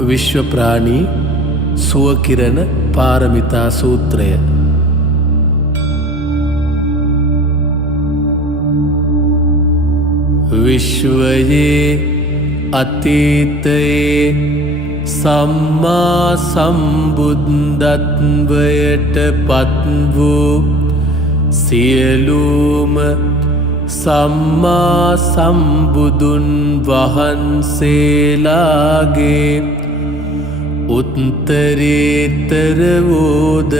විශ්ව ප්‍රාණී සුවකිරණ පාරමිතා සූත්‍රය. විශ්වයේ අතීතයේ සම්මා සම්බුද්ධත්වයට පත් වූ සියලුම සම්මා සම්බුදුන් වහන්සේලාගේ උත්තරීතර වූද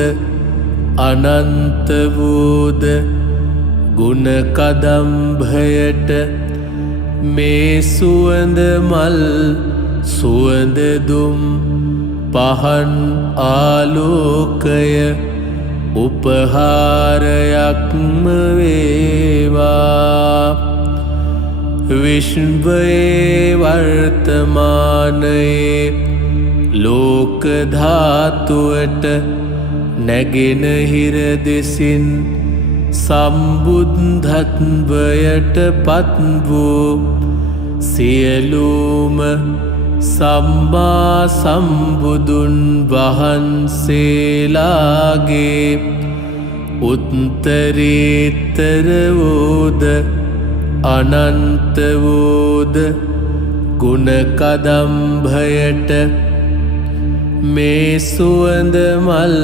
අනන්ත වූද ගුණ කදම්භයට මේ සුවඳ මල් සුවඳ දුම් පහන් ආලෝකය උපහාරයක්ම වේවා. විශ්වයේ වර්තමානයේ ලෝක ධාතුවට නැගෙනහිර දෙසින් සම්බුද්ධත්වයට පත් වූ සියලුම සම්මා සම්බුදුන් වහන්සේලාගේ උත්තරීතර වූද අනන්ත වූද ගුණ කදම්භයට මේ සුවඳ මල්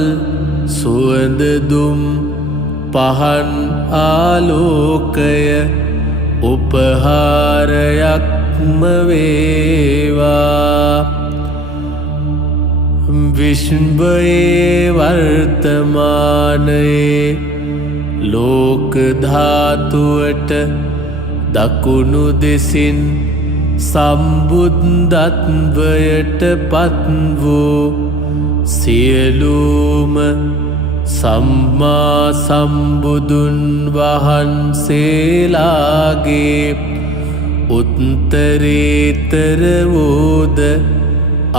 සුවඳ දුම් පහන් ආලෝකය උපහාරයක්ම වේවා. විශ්වයේ වර්තමානයේ ලෝක ධාතුවට දකුණු දෙසින් සම්බුද්ධත්වයට පත් වූ සියලුම සම්මා සම්බුදුන් වහන්සේලාගේ උත්තරීතර වූද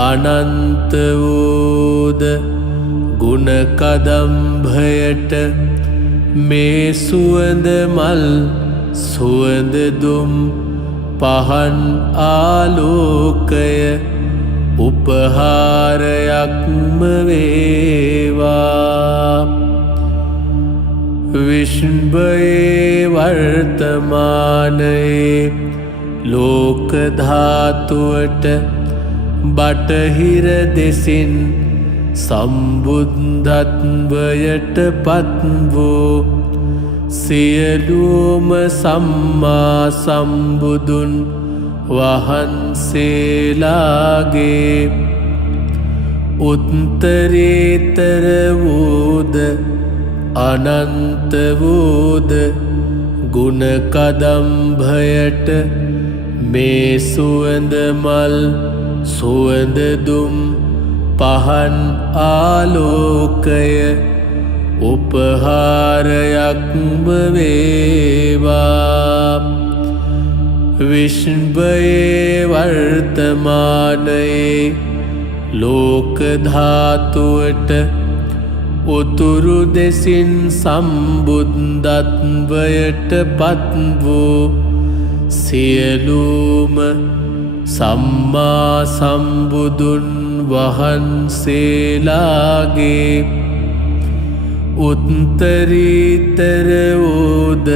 අනන්ත වූද ගුණ කදම්භයට මේ සුවඳ මල් සුවඳ දුම් පහන් ආලෝකය උපහාරයක්ම වේවා. විශ්වයේ වර්තමානයේ ලෝක ධාතුවට බටහිර දෙසින් සම්බුද්ධත්වයට පත් වූ සියලුම සම්මා සම්බුදුන් වහන්සේලාගේ උත්තරීතර වූද අනන්ත වූද ගුණ කදම්භයට මේ සුවඳ මල් සුවඳ දුම් පහන් ආලෝකය උපහාරයක්ම වේවා. විශ්වයේ වර්තමානයේ ලෝක ධාතුවට උතුරු දෙසින් සම්බුද්ධත්වයට පත් වූ සියලුම සම්මා සම්බුදුන් වහන්සේලාගේ උත්තරීතර වූද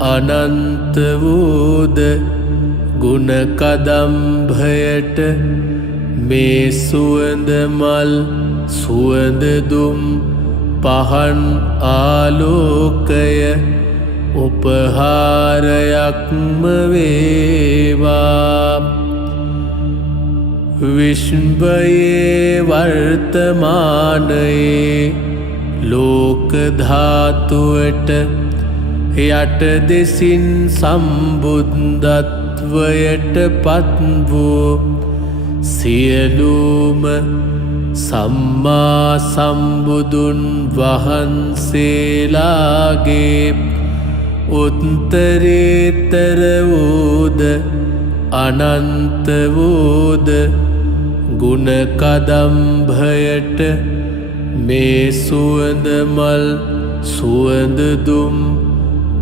අනන්ත වූද ගුණ කදම්භයට මේ සුවඳ මල් සුවඳ දුම් පහන් ආලෝකය උපහාරයක්ම වේවා. විශ්වයේ වර්තමානයේ ලෝක ධාතුවට යට දෙසින් සම්බුද්ධත්වයට පත් වූ සියලුම සම්මා සම්බුදුන් වහන්සේලාගේ උත්තරීතර වූද අනන්ත වූද ගුණ කදම්භයට මේ සුවඳ මල් සුවඳ දුම්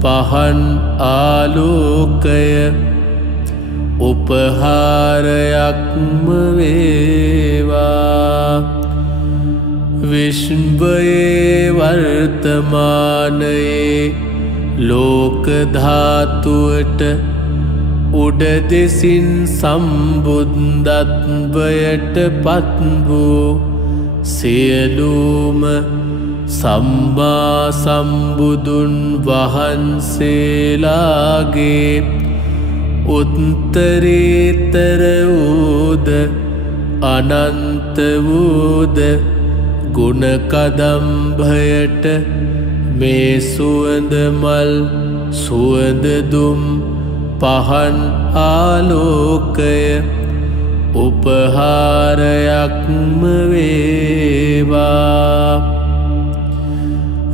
පහන් ආලෝකය උපහාරයක්ම වේවා. විශ්වයේ වර්තමානයේ ලෝක ධාතුවට උඩදෙසින් සම්බුද්ධත්වයට පත් වූ සියලුම සම්මා සම්බුදුන් වහන්සේලාගේ උත්තරීතර වූද අනන්ත වූද ගුණ කදම්භයට මේ සුවඳ මල් සුවඳ දුම් පහන් ආලෝකය උපහාරයක්ම වේවා.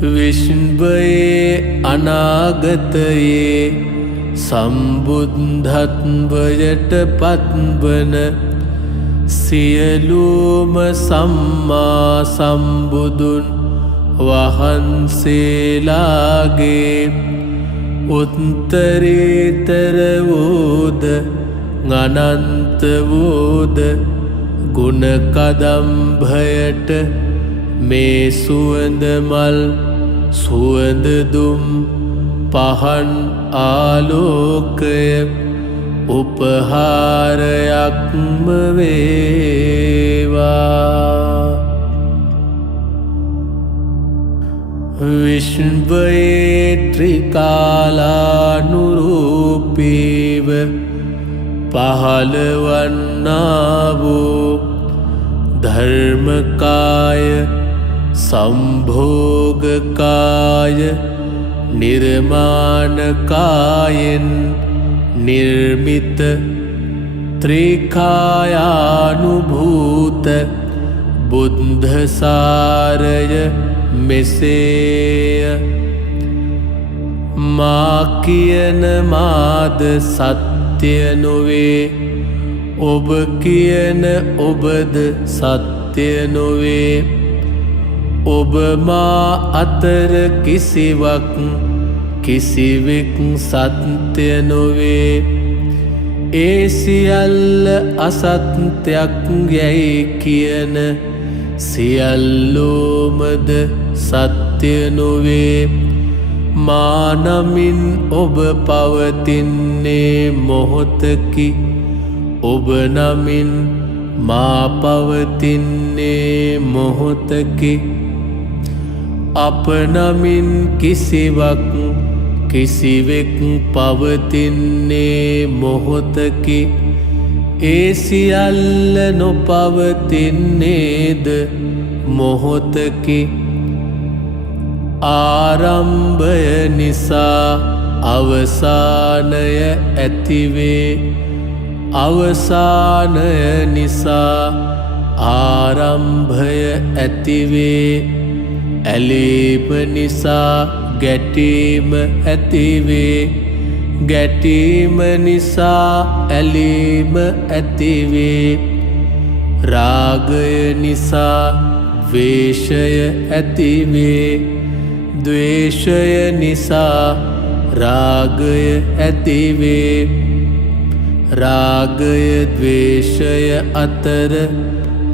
විශ්වයේ අනාගතයේ සම්බුද්ධත්වයට පත්වන සියලුම සම්මා සම්බුදුන් වහන්සේලාගේ උත්තරීතර වූද අනන්ත වූද ගුණ කදම්භයට මේ සුවඳ මල් සුවඳ දුම් පහන් ආලෝකය උපහාරයක්ම වේවා. විශ්වයේ ත්‍රිකාලානුරූපීව පහළවන්නා වූ ධර්මකාය සම්භෝගකාය නිර්මාණකායෙන් නිර්මිත ත්‍රිකායානුභූත බුද්ධසාරය මෙසේය. මා කියන මාද සත්‍ය නොවේ, ඔබ කියන ඔබද සත්‍ය නොවේ. ඔබ මා අතර කිසිවෙක් සත්‍ය නොවේ. ඒ සියල්ල අසත්‍යයක් යැයි කියන සියල්ලෝමද සත්‍ය නොවේ. මා නමින් ඔබ පවතින්නේ මොහොතකි, ඔබ නමින් මා පවතින්නේ මොහොතකි. අප නමින් කිසිවෙක් පවතින්නේ මොහොතකි. ඒ සියල්ල නොපවතින්නේද මොහොතකි. ආරම්භය නිසා අවසානය ඇතිවේ, අවසානය නිසා ආරම්භය ඇතිවේ. ඇලීම නිසා ගැටීම ඇතිවේ, ගැටීම නිසා ඇලීම ඇතිවේ. රාගය නිසා ද්වේෂය ඇතිවේ, ද්වේෂය නිසා රාගය ඇතිවේ. රාගය ද්වේෂය අතර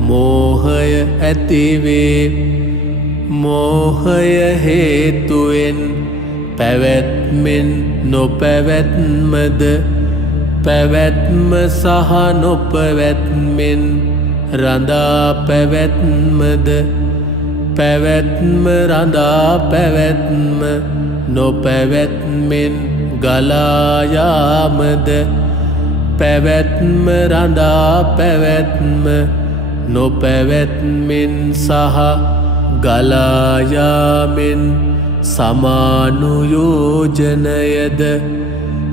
මෝහය ඇතිවේ. මෝහය හේතුවෙන් පැවැත්මෙන් නොපැවැත්මද, පැවැත්ම සහ නොපැවැත්මෙන් රඳා පැවැත්මද, පැවැත්ම රඳා පැවැත්ම නොපැවැත්මෙන් ගලා යාමද, පැවැත්ම රඳා පැවැත්ම නොපැවැත්මෙන් සහ ගලා යාමෙන් සමානුයෝජනයද,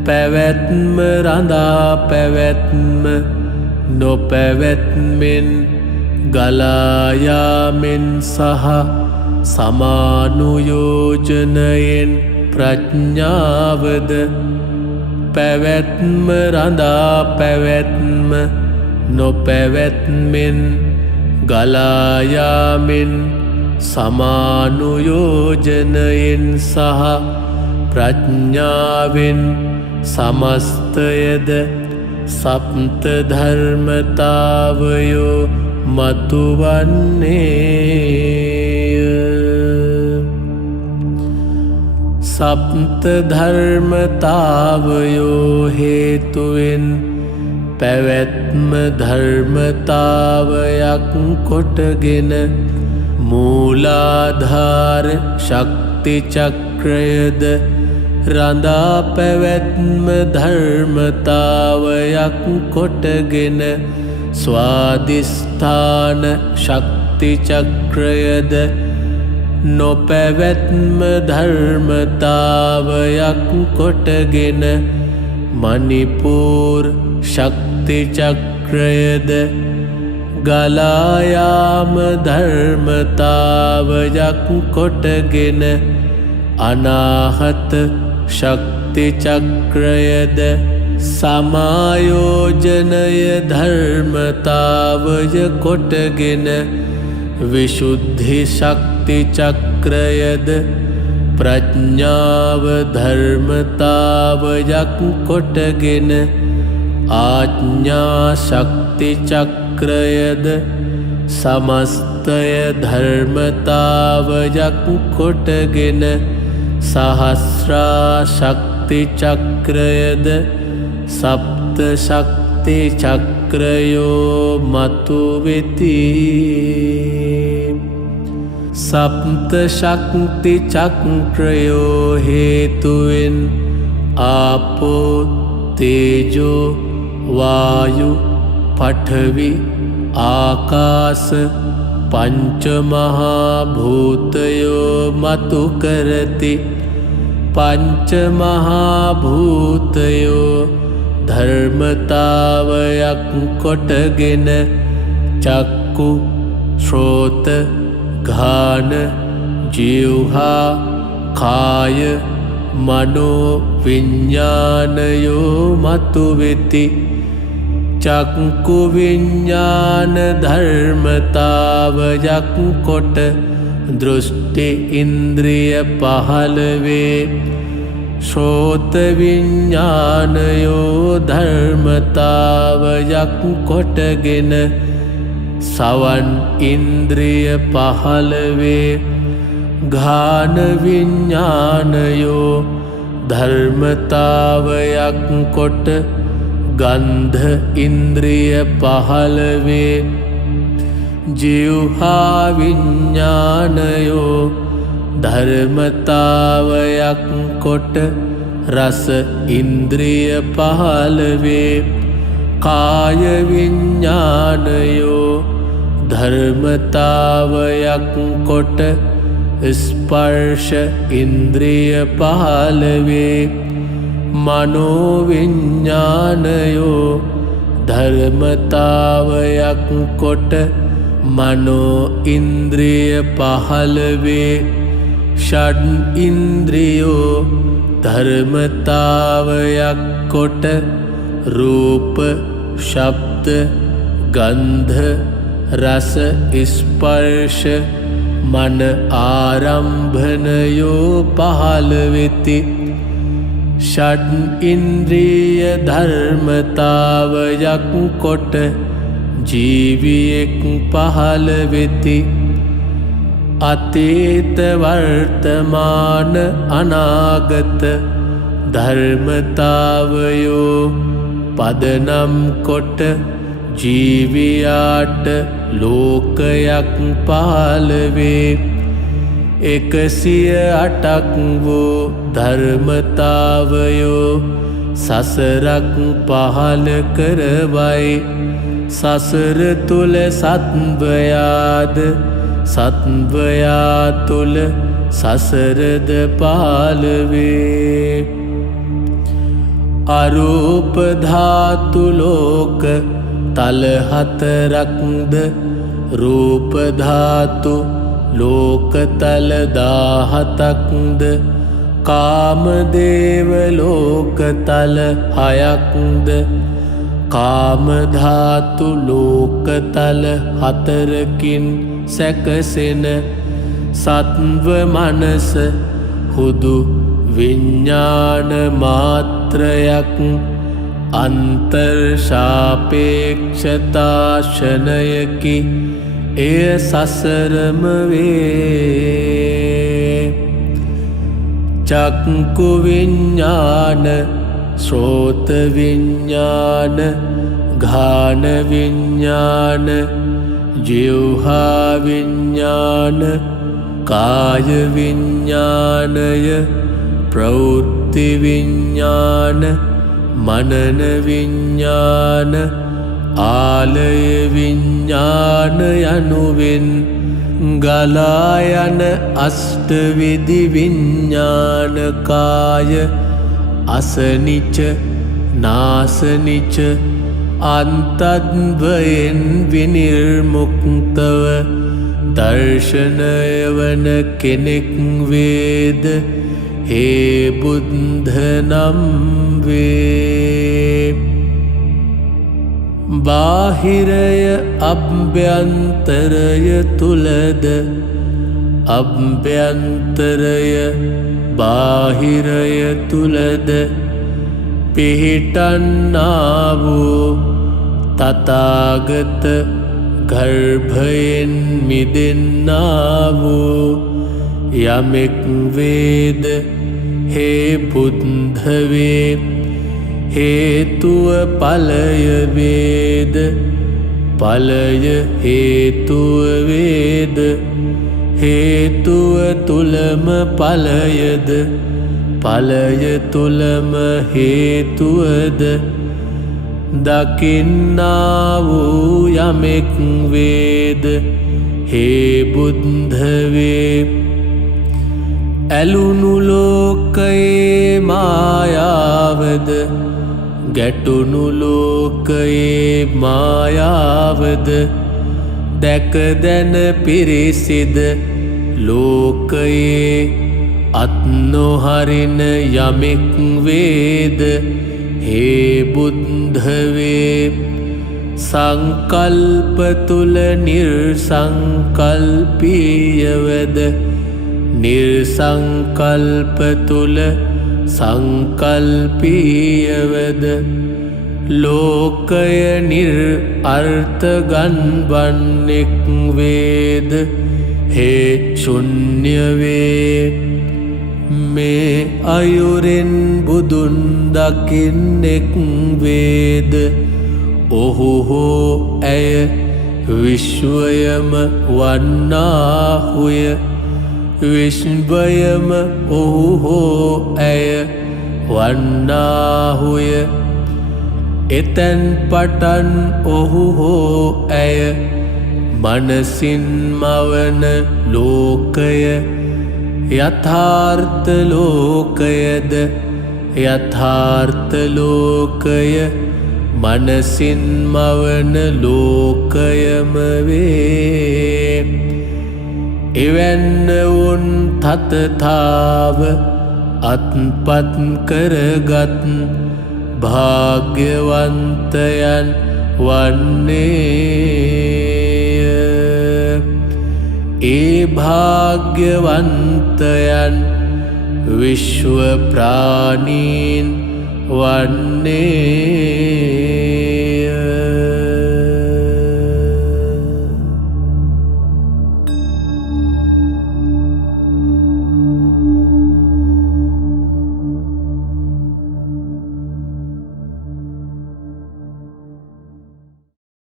පැවැත්ම රඳා පැවැත්ම නොපැවැත්මෙන් ගලා යාමෙන් සහ සමානුයෝජනයෙන් ප්‍රඥාවද, පැවැත්ම රඳා පැවැත්ම නොපැවැත්මෙන් ගලා යාමෙන් සමානුයෝජනයෙන් සහ ප්‍රඥාවෙන් සමස්තයද සප්ත ධර්මතාවයෝ මතුවන්නේය. සප්ත ධර්මතාවයෝ හේතුවෙන් පැවැත්ම ධර්මතාවයක් කොටගෙන මූලාධාර ශක්ති චක්‍රයද රඳා පැවැත්ම ධර්මතාවයක් කොටගෙන ස්වාදිස්ථාන ශක්ති චක්‍රයද නොපැවැත්ම ධර්මතාවයක් කොටගෙන මණිපූර් ශක්ති චක්‍රයද ගලායාම ධර්මතාවයක් කොටගෙන අනාහත ශක්ති චක්‍රයද සමායෝජනය ධර්මතාවය කොටගෙන විශුද්ධි ශක්ති චක්‍රයද ප්‍රඥාව ධර්මතාවයක් කොටගෙන ආඥා ශක්ති චක්‍රයද සමස්තය ධර්මතාවයක් කොටගෙන සහස්‍රා ශක්ති චක්‍රයද සප්ත ශක්ති චක්‍රයෝ මතුවෙති. සප්ත ශක්ති චක්‍රයෝ හේතුවෙන් ආපෝ තේජෝ වායු පඨවි ආකාශ පංච මහා භූතයෝ මතු කරති. පංච මහා භූතයෝ ධර්මතාවයක් කොටගෙන චක්කු ශ්‍රෝත ඝාන ජීවහා කාය මනෝ විඤ්ඤාණයෝ මතුවෙති. චක්කු විඤ්ඤාණ ධර්මතාවයක් කොට දෘෂ්ටි ඉන්ද්‍රිය පහළ වේ. ශ්‍රෝත විඤ්ඤාණයෝ ධර්මතාවයක් කොටගෙන සවන් ඉන්ද්‍රිය පහළ වේ. ඝාන විඤ්ඤාණයෝ ධර්මතාවයක් කොට ගන්ධ ඉන්ද්‍රිය පහළ වේ. ජීවහා විඤ්ඤාණයෝ ධර්මතාවයක් කොට රස ඉන්ද්‍රිය පහළ වේ. කාය විඤ්ඤාණයෝ ධර්මතාවයක් කොට ස්පර්ශ ඉන්ද්‍රිය පහළ වේ. මනෝ විඤ්ඤාණයෝ ධර්මතාවයක් කොට මනෝ ඉන්ද්‍රිය පහළ වේ. ෂඩ් ඉන්ද්‍රියෝ ධර්මතාවයක් කොට රූප ශබ්ද ගන්ධ රස ස්පර්ශ මන ආරම්භනයෝ පහළ වෙති. ෂඩ් ඉන්ද්‍රිය ධර්මතාවයක් කොට ජීවියෙක් පහළ වෙති. අතීත වර්තමාන අනාගත ධර්මතාවයෝ පදනම් කොට ජීවියාට ලෝකයක් පහළ වේ. 108ක් වූ ධර්මතාවයෝ සසරක් පහළ කරවයි. සසර තුල සත්වයාද සත්වයා තුල සසරද පහළ වේ. අරූප ධාතු ලෝක තල හතරක්ද රූප ධාතු ලෝක තල 17ක්ද කාම දේව ලෝක තල 6ක්ද කාම ධාතු ලෝක තල 4කින් සැකසෙන සත්ව මනස හුදු විඤ්ඤාණ මාත්‍රයක් අන්තර්ශාපේක්ෂතාශනයකි එය සසරම වේ. චක්කු විඤ්ඤාණ ශ්‍රෝත විඤ්ඤාණ ඝාන විඤ්ඤාණ ජීවහා විඤ්ඤාණ කාය විඤ්ඤාණය ප්‍රවෘත්ති විඤ්ඤාණ මනන විඤ්ඤාණ ආලය විඤ්ඤාණ යනුවෙන් ගලා යන අෂ්ටවිධි විඤ්ඤාණ කාය අසනිච නාසනිච අන්තද්වයෙන් විනිර්මුක්තව දර්ශනය වන කෙනෙක් වේද හේ බුද්ධ නම් වේ. බාහිරය අභ්‍යන්තරය තුලද අභ්‍යන්තරය බාහිරය තුලද පිහිටන්නා වූ තථාගත ගර්භයෙන් මිදෙන්නා වූ යමෙක් වේද හේ බුද්ධ වේ. හේතුව ඵලය වේද ඵලය හේතුව වේද හේතුව තුලම ඵලයද ඵලය තුලම හේතුවද දකින්නා වූ යමෙක් වේද හේ බුද්ධ වේ. ඇලුණු ලෝකයේ මායාවද ගැටුණු ලෝකයේ මායාවද දැක දැන පිරිසිද ලෝකයේ අත් නොහරින යමෙක් වේද හේ බුද්ධ වේ. සංකල්ප තුල නිර්සංකල්පීයවද නිර්සංකල්ප තුල සංකල්පීයවද ලෝකය නිර්අර්ථ ගන්වන්නෙක් වේද හේ ශුන්‍ය වේ. මේ අයුරෙන් බුදුන් දකින්නෙක් වේද ඔහු හෝ ඇය විශ්වයම වන්නාහුය. විශ්වයම ඔහු හෝ ඇය වන්නාහුය. එතැන් පටන් ඔහු හෝ ඇය මනසින් මවන ලෝකය යථාර්ථ ලෝකයද යථාර්ථ ලෝකය මනසින් මවන ලෝකයම වේ. එවැන්න වුන් තතතාව අත්පත් කරගත් භාග්‍යවන්තයන් වන්නේය. ඒ භාග්‍යවන්තයන් විශ්ව ප්‍රාණීන් වන්නේ